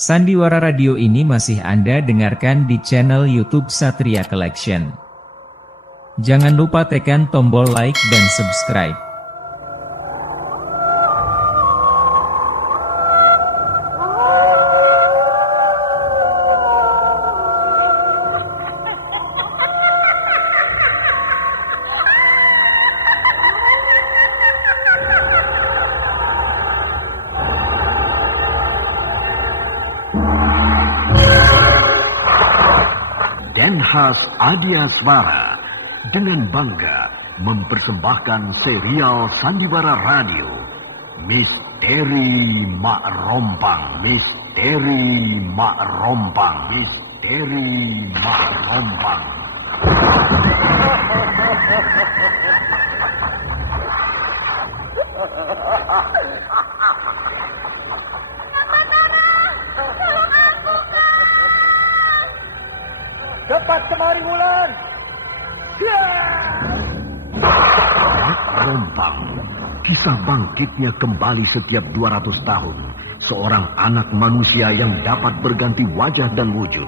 Sandiwara Radio ini masih Anda dengarkan di channel YouTube Satria Collection. Jangan lupa tekan tombol like dan subscribe. Denhas Adiaswara dengan bangga mempersembahkan serial Sandiwara Radio Misteri Mak Rompang, Misteri Mak Rompang, Misteri Mak Rompang. Cepat kemari Wulan. Mak Rompang, kisah bangkitnya kembali setiap 200 tahun. Seorang anak manusia yang dapat berganti wajah dan wujud.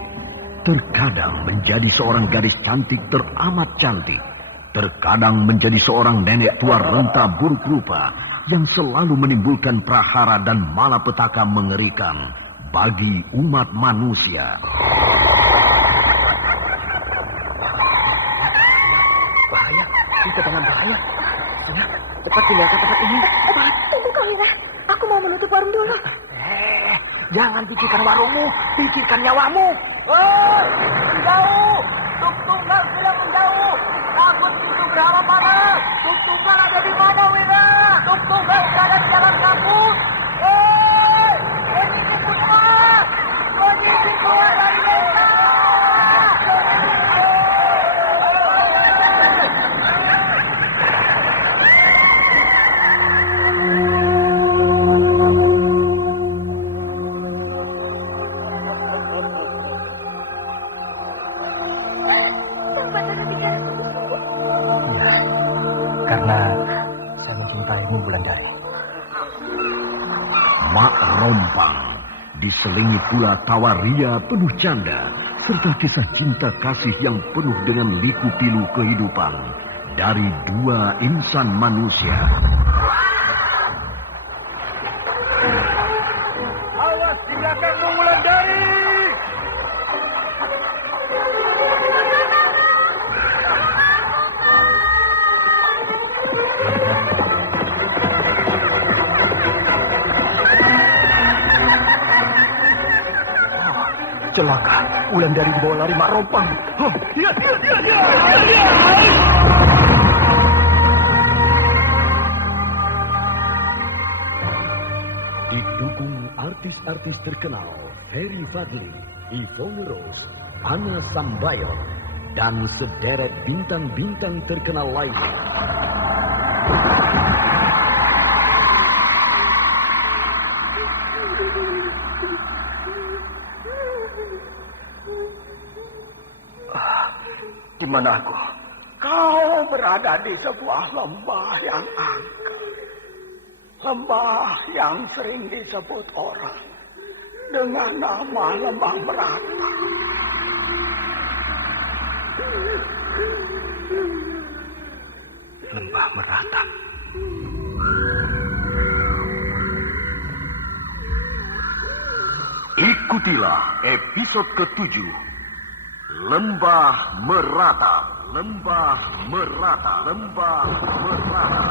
Terkadang menjadi seorang gadis cantik teramat cantik. Terkadang menjadi seorang nenek tua renta buruk rupa yang selalu menimbulkan prahara dan malapetaka mengerikan bagi umat manusia. Kita dalam bahaya. Ya, cepat tinggalkan tempat ini. Tunggu Kawira, aku mau menutup warung dulu. Jangan pikirkan warungmu, pikirkan nyawamu. Oh, menjauh. Tuk-tunggal sudah menjauh. Takut pintu berapa mana? Tuk-tunggal ada di mana, Wira? Tuk-tunggal berada di jalan kampus. Kunci pintu keluar. Kunci pintu keluar dari desa. Karena saya mencintaimu, Wulandari. Mak Rompang diselingi pula tawa ria penuh canda serta kisah cinta kasih yang penuh dengan liku-pilu kehidupan dari dua insan manusia. Awas di belakangmu, Wulandari. Celaka, Wulandari dibawa lari Mak Rompang. Didukung artis-artis terkenal Ferry Fadli, Yvonne Rose, Anna Sambayon, dan sederet bintang-bintang terkenal lainnya. Di mana aku? Kau berada di sebuah lembah yang angker. Lembah yang sering disebut orang dengan nama Lembah Merata. Lembah Merata. Ikutilah episode ke-7. Lembah Merata, Lembah Merata, Lembah Merata.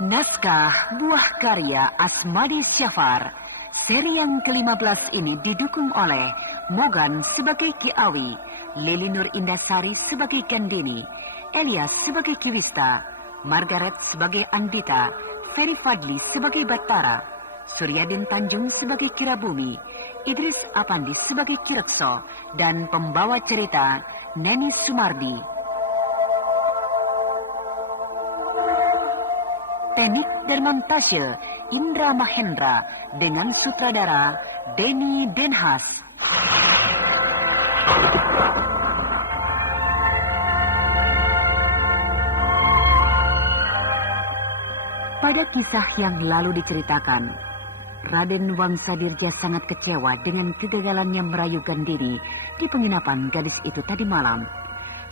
Naskah buah karya Asmadi Syafar. Seri yang ke-15 ini didukung oleh Mogan sebagai Ki Awi, Lili Nur Indasari sebagai Gandini, Elias sebagai Kiwista, Margaret sebagai Andita, Ferry Fadli sebagai Batara, Suryadin Tanjung sebagai Kirabumi, Idris Apandi sebagai Kirekso, dan pembawa cerita Neni Sumardi. teknik dan montase Indra Mahendra dengan sutradara Denny Denhas. Pada kisah yang lalu diceritakan, Raden Wangsadirja sangat kecewa dengan kegagalannya merayu Gandini di penginapan gadis itu tadi malam.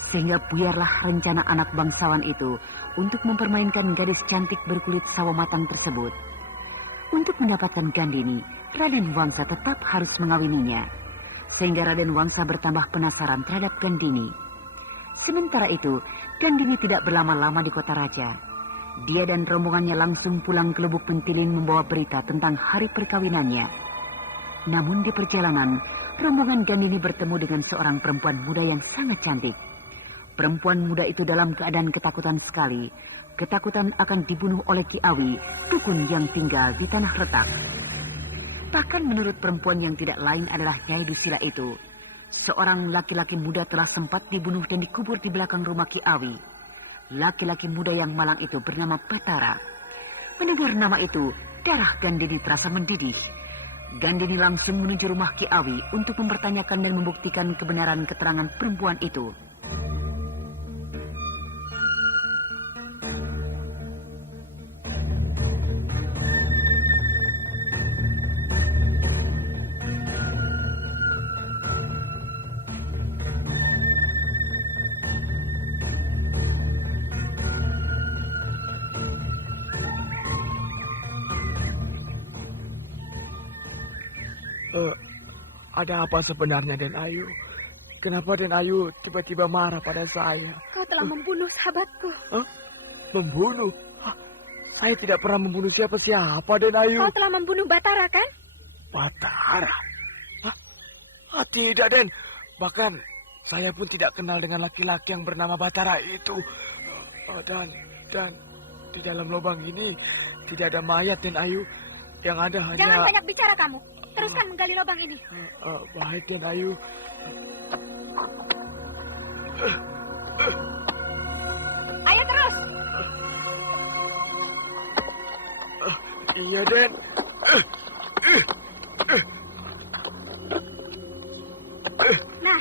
Sehingga buyarlah rencana anak bangsawan itu untuk mempermainkan gadis cantik berkulit sawo matang tersebut. Untuk mendapatkan Gandini, Raden Wangsa tetap harus mengawininya. Sehingga Raden Wangsa bertambah penasaran terhadap Gandini. Sementara itu, Gandini tidak berlama-lama di kota raja. Dia dan rombongannya langsung pulang ke Lubuk Pentilin membawa berita tentang hari perkawinannya. Namun di perjalanan, rombongan Gandini bertemu dengan seorang perempuan muda yang sangat cantik. Perempuan muda itu dalam keadaan ketakutan sekali. Ketakutan akan dibunuh oleh Ki Awi, dukun yang tinggal di tanah retak. Bahkan menurut perempuan yang tidak lain adalah Nyai Dusila itu, seorang laki-laki muda telah sempat dibunuh dan dikubur di belakang rumah Ki Awi. Laki-laki muda yang malang itu bernama Batara. Mendengar nama itu, darah Gandini terasa mendidih. Gandini langsung menuju rumah Ki Awi untuk mempertanyakan dan membuktikan kebenaran keterangan perempuan itu. Ada apa sebenarnya, Den Ayu? Kenapa Den Ayu tiba-tiba marah pada saya? Kau telah membunuh sahabatku. Membunuh? Saya tidak pernah membunuh siapa-siapa, Den Ayu. Kau telah membunuh Batara, kan? Batara? Tidak, Den. Bahkan saya pun tidak kenal dengan laki-laki yang bernama Batara itu. Dan di dalam lubang ini tidak ada mayat, Den Ayu. Yang ada hanya... Jangan banyak bicara kamu. Teruskan menggali lubang ini. Baik, Den Ayu. Ayo terus. Iya, Den. Nah,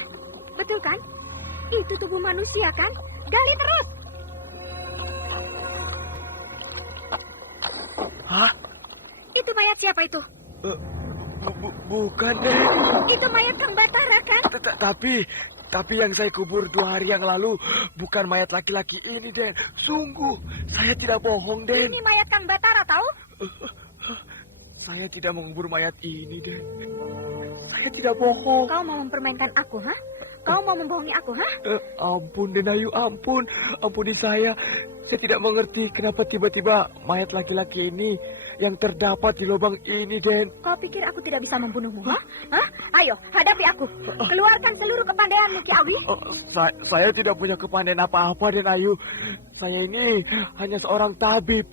betul kan? Itu tubuh manusia, kan? Gali terus. Hah? Itu mayat siapa itu? Bukan, Den. Itu mayat Kang Batara, kan? Tapi yang saya kubur 2 hari yang lalu bukan mayat laki-laki ini, Den. Sungguh, saya tidak bohong, Den. Ini mayat Kang Batara, tahu? Saya tidak mengubur mayat ini, Den. Saya tidak bohong. Kau mau mempermainkan aku, ha? Kau mau membohongi aku, ha? Ampun, Den Ayu, ampun. Ampuni saya. Saya tidak mengerti kenapa tiba-tiba mayat laki-laki ini yang terdapat di lubang ini, Den. Kau pikir aku tidak bisa membunuhmu, ha? Hah? Ayo, hadapi aku. Keluarkan seluruh kepandaianmu, Ki Awi. Saya tidak punya kepandaian apa-apa, Den Ayu. Saya ini hanya seorang tabib.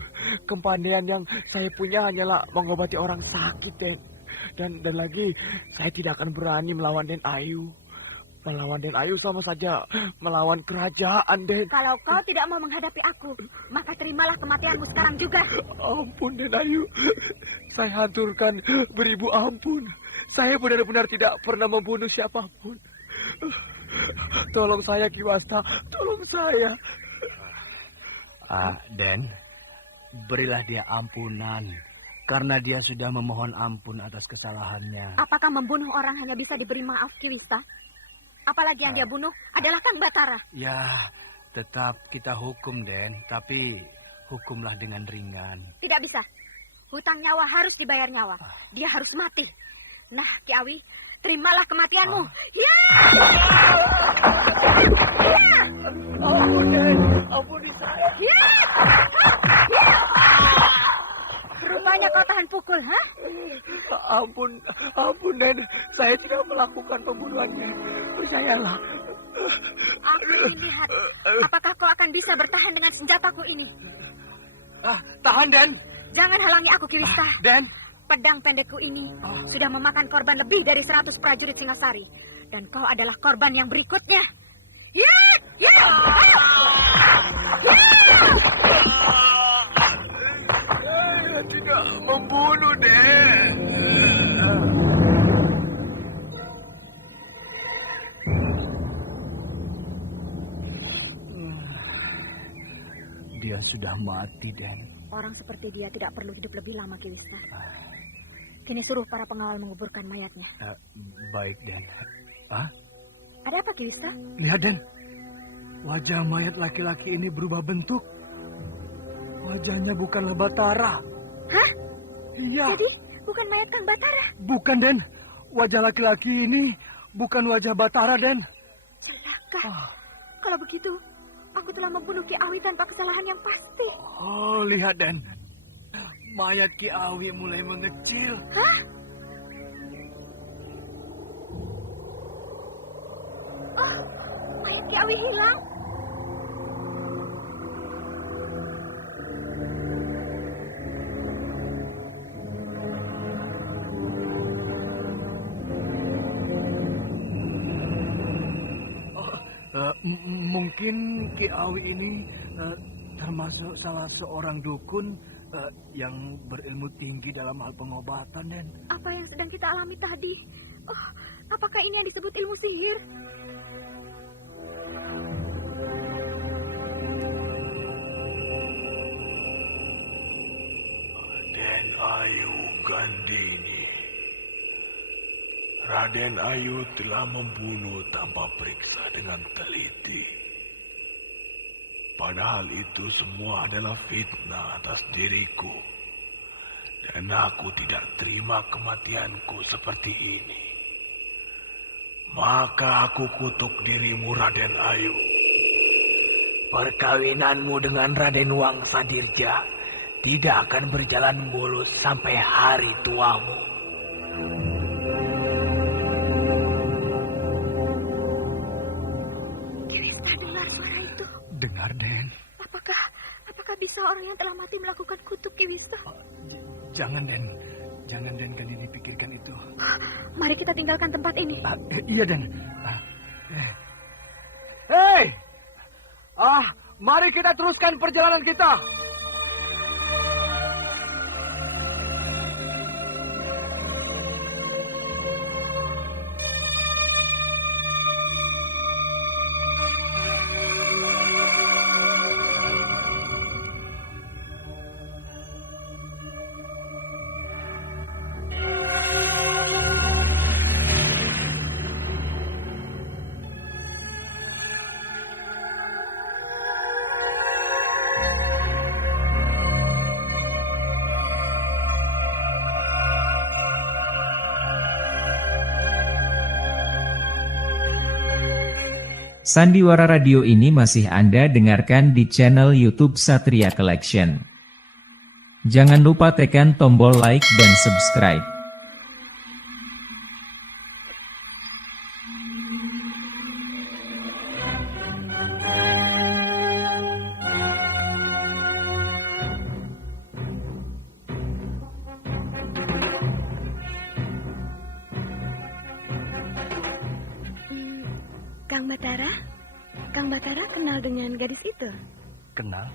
Kepandaian yang saya punya hanyalah mengobati orang sakit, Den. Dan lagi, saya tidak akan berani melawan Den Ayu. Melawan Den Ayu sama saja melawan kerajaan, Den. Kalau kau tidak mau menghadapi aku, maka terimalah kematianmu sekarang juga. Ampun, Den Ayu. Saya haturkan beribu ampun. Saya benar-benar tidak pernah membunuh siapapun. Tolong saya, Ki Wasta. Tolong saya. Den, berilah dia ampunan. Karena dia sudah memohon ampun atas kesalahannya. Apakah membunuh orang hanya bisa diberi maaf, Ki Wista? Apalagi yang dia bunuh adalah Kang Batara. Ya, tetap kita hukum, Den. Tapi hukumlah dengan ringan. Tidak bisa. Hutang nyawa harus dibayar nyawa. Dia harus mati. Nah, Ki Awi, terimalah kematianmu. Ya! Ya! Ampun, Den. Ampuni saya. Ya! Ya! Rupanya kau tahan pukul, ha? Ampun, Den. Saya tidak melakukan pembunuhannya. Percayalah. Aku ingin lihat, apakah kau akan bisa bertahan dengan senjataku ini? Tahan, Den. Jangan halangi aku, Ki Wista. Den. Pedang pendekku ini sudah memakan korban lebih dari 100 prajurit Singasari. Dan kau adalah korban yang berikutnya. Ya! Ya! Ayo! Ya! membunuh, Den. Dia sudah mati, Den. Orang seperti dia tidak perlu hidup lebih lama, Ki Wisma. Kini suruh para pengawal menguburkan mayatnya. Baik, Den. Ada apa, Ki Wisma? Lihat, Den. Wajah mayat laki-laki ini berubah bentuk. Wajahnya bukanlah Batara. Hah? Iya. Jadi bukan mayat Kang Batara? Bukan, Den. Wajah laki-laki ini bukan wajah Batara, Den. Celaka. Kalau begitu, aku telah membunuh Ki Awi tanpa kesalahan yang pasti. Oh, lihat, Den. Mayat Ki Awi mulai mengecil. Hah? Oh, mayat Ki Awi hilang. Mungkin Ki Awi ini termasuk salah seorang dukun yang berilmu tinggi dalam hal pengobatan, Den. Apa yang sedang kita alami tadi? Oh, apakah ini yang disebut ilmu sihir? Raden Ayu Gandini. Raden Ayu telah membunuh tanpa periksa dengan teliti. Padahal itu semua adalah fitnah atas diriku. Dan aku tidak terima kematianku seperti ini. Maka aku kutuk dirimu, Raden Ayu. Perkawinanmu dengan Raden Wangsadirja tidak akan berjalan mulus sampai hari tuamu. Kita dengar suara itu. Dengar, Den. Apakah bisa orang yang telah mati melakukan kutuk, Ki Wisma? Jangan, Den. Jangan, Den, Gandini pikirkan itu. Mari kita tinggalkan tempat ini. Iya, Den. Hei! Mari kita teruskan perjalanan kita. Sandiwara Radio ini masih Anda dengarkan di channel YouTube Satria Collection. Jangan lupa tekan tombol like dan subscribe. Kang Batara kenal dengan gadis itu? Kenal?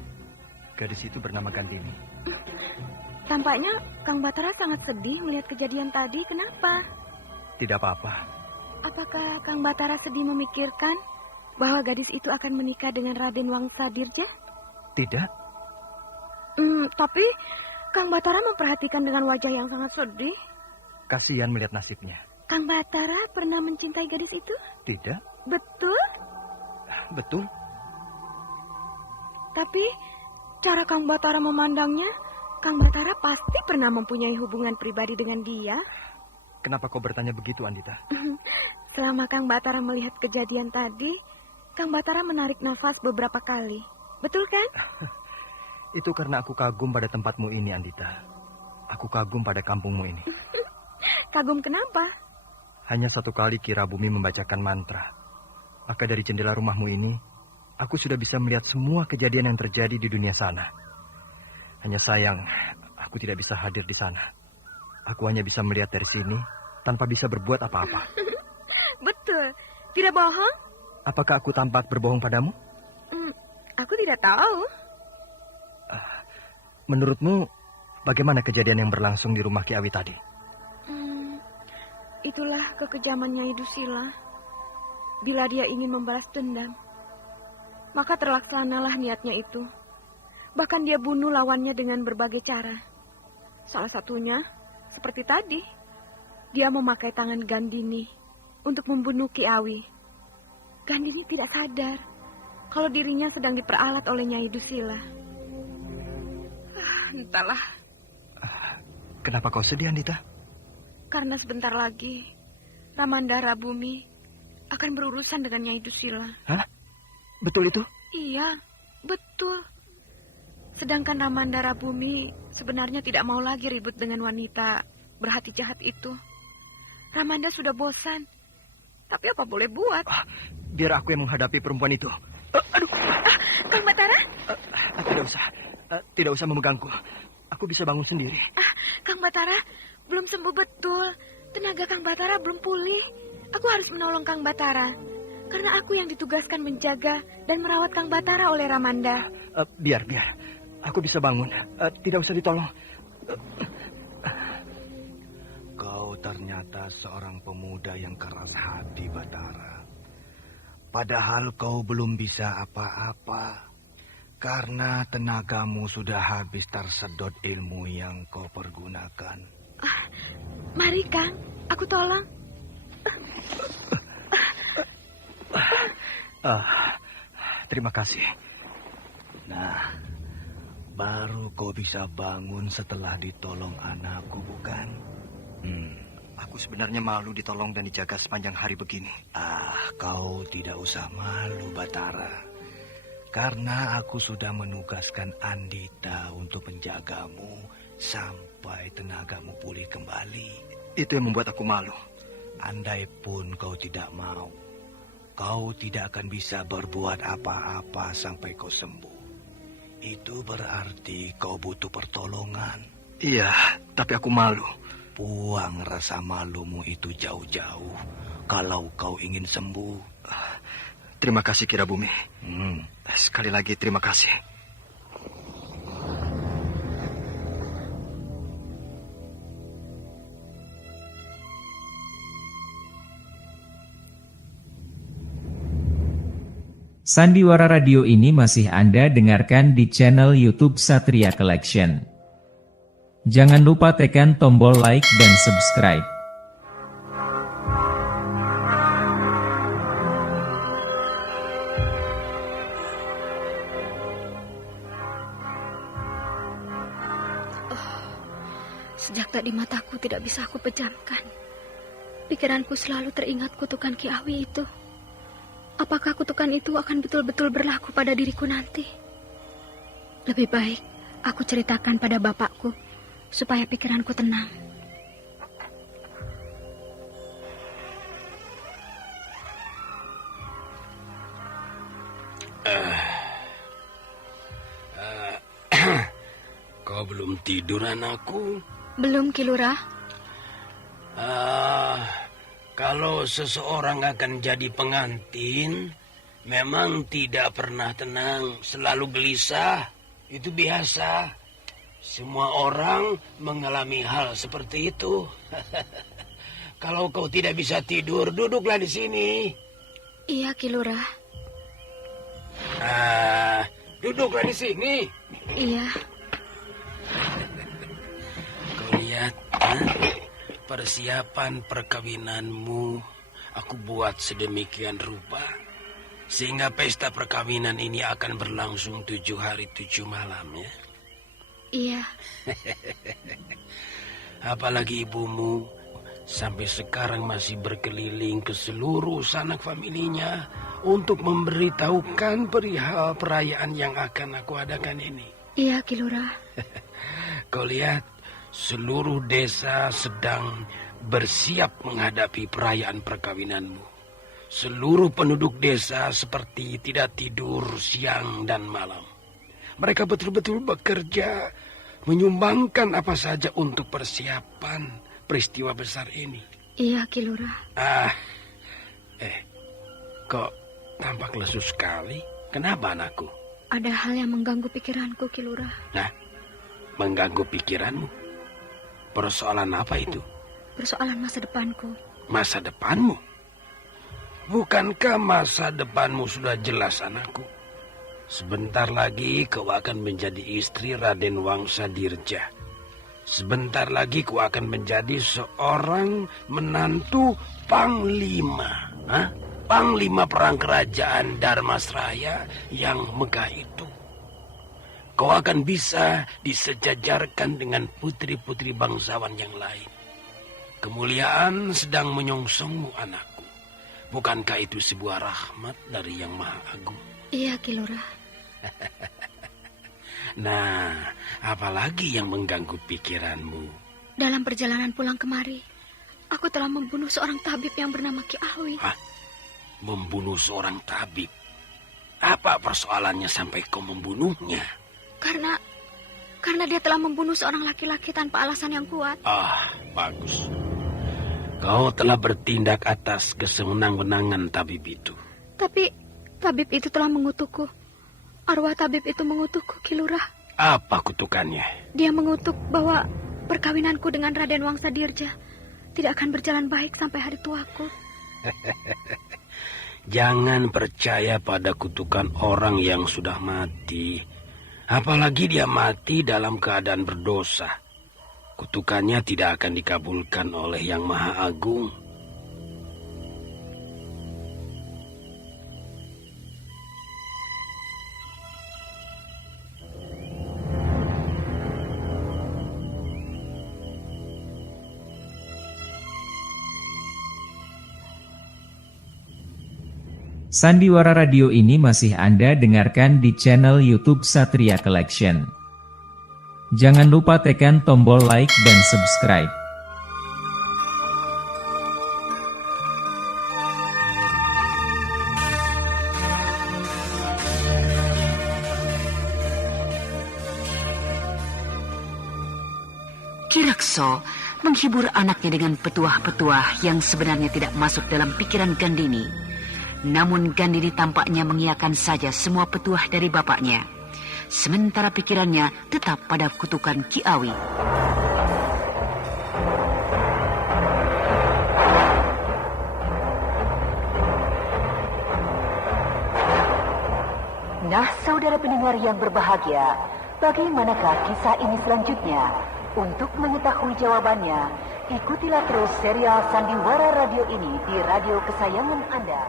Gadis itu bernama Gandini. Tampaknya Kang Batara sangat sedih melihat kejadian tadi. Kenapa? Tidak apa-apa. Apakah Kang Batara sedih memikirkan bahwa gadis itu akan menikah dengan Raden Wangsadirja? Tidak. Tapi Kang Batara memperhatikan dengan wajah yang sangat sedih. Kasihan melihat nasibnya. Kang Batara pernah mencintai gadis itu? Tidak. Betul? Betul. Tapi cara Kang Batara memandangnya, Kang Batara pasti pernah mempunyai hubungan pribadi dengan dia. Kenapa kau bertanya begitu, Andita? Selama Kang Batara melihat kejadian tadi, Kang Batara menarik nafas beberapa kali. Betul kan? Itu karena aku kagum pada tempatmu ini, Andita. Aku kagum pada kampungmu ini. Kagum kenapa? Hanya satu kali Kira Bumi membacakan mantra. Maka dari jendela rumahmu ini, aku sudah bisa melihat semua kejadian yang terjadi di dunia sana. Hanya sayang, aku tidak bisa hadir di sana. Aku hanya bisa melihat dari sini, tanpa bisa berbuat apa-apa. Betul. Tidak bohong? Apakah aku tampak berbohong padamu? Aku tidak tahu. Menurutmu, bagaimana kejadian yang berlangsung di rumah Ki Awi tadi? Itulah kekejamannya Idusila. Bila dia ingin membalas dendam, maka terlaksanalah niatnya itu. Bahkan dia bunuh lawannya dengan berbagai cara. Salah satunya, seperti tadi, dia memakai tangan Gandini untuk membunuh Ki Awi. Gandini tidak sadar kalau dirinya sedang diperalat oleh Nyai Dusila. Entahlah. Kenapa kau sedih, Andita? Karena sebentar lagi Ramandara Bumi akan berurusan dengan Nyai Dusila. Hah? Betul itu? Iya, betul. Sedangkan Ramandara Bumi sebenarnya tidak mau lagi ribut dengan wanita berhati jahat itu. Ramanda sudah bosan. Tapi apa boleh buat? Biar aku yang menghadapi perempuan itu. Aduh. Kang Batara? Tidak usah. Tidak usah mengganggu. Aku bisa bangun sendiri. Kang Batara, belum sembuh betul. Tenaga Kang Batara belum pulih. Aku harus menolong Kang Batara. Karena aku yang ditugaskan menjaga dan merawat Kang Batara oleh Ramanda. Biar. Aku bisa bangun. Tidak usah ditolong. Kau ternyata seorang pemuda yang keras hati, Batara. Padahal kau belum bisa apa-apa. Karena tenagamu sudah habis tersedot ilmu yang kau pergunakan. Mari, Kang. Aku tolong. Terima kasih. Nah, baru kau bisa bangun setelah ditolong anakku, bukan? Aku sebenarnya malu ditolong dan dijaga sepanjang hari begini. Kau tidak usah malu, Batara. Karena aku sudah menugaskan Andita untuk menjagamu sampai tenagamu pulih kembali. Itu yang membuat aku malu. Andai pun kau tidak mau, kau tidak akan bisa berbuat apa-apa sampai kau sembuh. Itu berarti kau butuh pertolongan. Iya, tapi aku malu. Buang rasa malumu itu jauh-jauh kalau kau ingin sembuh. Terima kasih, Kirabumi. Sekali lagi terima kasih. Sandiwara Radio ini masih Anda dengarkan di channel YouTube Satria Collection. Jangan lupa tekan tombol like dan subscribe. Sejak tadi mataku tidak bisa aku pejamkan. Pikiranku selalu teringat kutukan Ki Awi itu. Apakah kutukan itu akan betul-betul berlaku pada diriku nanti? Lebih baik aku ceritakan pada bapakku supaya pikiranku tenang. Kau belum tidur, anakku? Belum, Ki Lurah. Kalau seseorang akan jadi pengantin, memang tidak pernah tenang, selalu gelisah. Itu biasa. Semua orang mengalami hal seperti itu. Kalau kau tidak bisa tidur, duduklah di sini. Iya, Ki Lurah. Duduklah di sini. Iya. Kau lihat, persiapan perkawinanmu aku buat sedemikian rupa, sehingga pesta perkawinan ini akan berlangsung 7 hari 7 malam, ya. Iya. Apalagi ibumu sampai sekarang masih berkeliling ke seluruh sanak familinya untuk memberitahukan perihal perayaan yang akan aku adakan ini. Iya, Ki Lurah. Kau lihat, seluruh desa sedang bersiap menghadapi perayaan perkawinanmu. Seluruh penduduk desa seperti tidak tidur siang dan malam. Mereka betul-betul bekerja, menyumbangkan apa saja untuk persiapan peristiwa besar ini. Iya, Ki Lurah. Kok tampak lesu sekali? Kenapa, anakku? Ada hal yang mengganggu pikiranku, Ki Lurah. Nah, mengganggu pikiranmu? Persoalan apa itu? Persoalan masa depanku. Masa depanmu? Bukankah masa depanmu sudah jelas, anakku? Sebentar lagi kau akan menjadi istri Raden Wangsadirja. Sebentar lagi kau akan menjadi seorang menantu Panglima. Panglima perang kerajaan Dharmasraya yang megah itu. Kau akan bisa disejajarkan dengan putri-putri bangsawan yang lain. Kemuliaan sedang menyongsongmu, anakku. Bukankah itu sebuah rahmat dari Yang Maha Agung? Iya, Ki Lurah. Nah, apalagi yang mengganggu pikiranmu? Dalam perjalanan pulang kemari, aku telah membunuh seorang tabib yang bernama Ki Awi. Hah? Membunuh seorang tabib? Apa persoalannya sampai kau membunuhnya? Karena dia telah membunuh seorang laki-laki tanpa alasan yang kuat. Ah, bagus. Kau telah bertindak atas kesewenang-wenangan tabib itu. Tapi tabib itu telah mengutukku. Arwah tabib itu mengutukku, Ki Lurah. Apa kutukannya? Dia mengutuk bahwa perkawinanku dengan Raden Wangsadirja tidak akan berjalan baik sampai hari tuaku. Jangan percaya pada kutukan orang yang sudah mati. Apalagi dia mati dalam keadaan berdosa. Kutukannya tidak akan dikabulkan oleh Yang Maha Agung. Sandiwara Radio ini masih Anda dengarkan di channel YouTube Satria Collection. Jangan lupa tekan tombol like dan subscribe. Ki Rakso menghibur anaknya dengan petuah-petuah yang sebenarnya tidak masuk dalam pikiran Gandini. Namun Gandini tampaknya mengiyakan saja semua petuah dari bapaknya. Sementara pikirannya tetap pada kutukan Ki Awi. Nah, saudara pendengar yang berbahagia, bagaimanakah kisah ini selanjutnya? Untuk mengetahui jawabannya, ikutilah terus serial Sandiwara Radio ini di radio kesayangan Anda.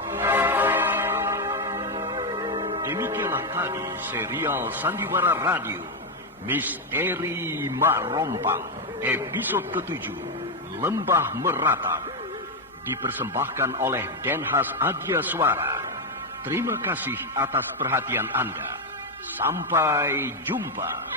Demikianlah tadi serial Sandiwara Radio, Misteri Mak Rompang, episode ke-7, Lembah Meratap, dipersembahkan oleh Denhas Adya Suara. Terima kasih atas perhatian Anda. Sampai jumpa.